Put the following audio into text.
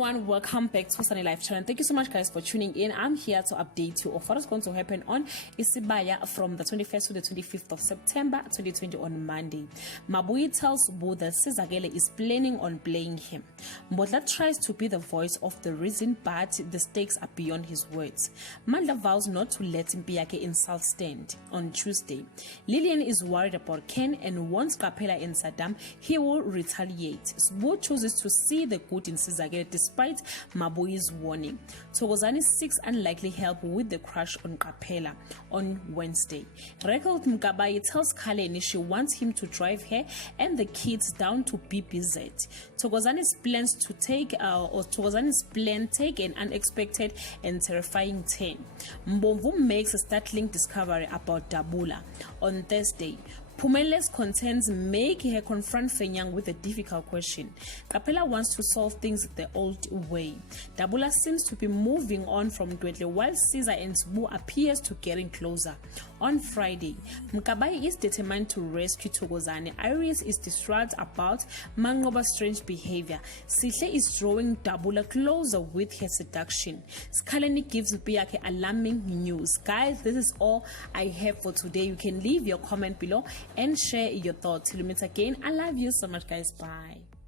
everyone, welcome back to Sunny Life channel. Thank you so much guys for tuning in. I'm here to update you of what is going to happen on Isibaya from the 21st to the 25th of September 2020 on Monday. Mabui tells Bo that Sizakele is planning on playing him. Mbodla tries to be the voice of the reason, but the stakes are beyond his words. Mandla vows not to let Mpiake insult stand on Tuesday. Lillian is worried about Ken and warns Kapela and Saddam he will retaliate. Sbu chooses to see the good in Sizakele despite Mabui's warning. Thokozani seeks unlikely help with the crush on Kapela on Wednesday. Record Mkabayi tells Kaleni she wants him to drive her and the kids down to BBZ. Thokozani's plans to take an unexpected and terrifying turn. Mbomvu makes a startling discovery about Dabula on Thursday. Pumele's contents make her confront Fenyang with a difficult question. Kapela wants to solve things the old way. Dabula seems to be moving on from Dwedle while Caesar and Sbu appears to getting closer. On Friday, Mkabayi is determined to rescue Thokozani. Iris is distraught about Mangoba's strange behavior. Sihle is drawing Dabula closer with her seduction. Skaleni gives Mpiake alarming news. Guys, this is all I have for today. You can leave your comment below and share your thoughts. Till we meet again, I love you so much guys. Bye.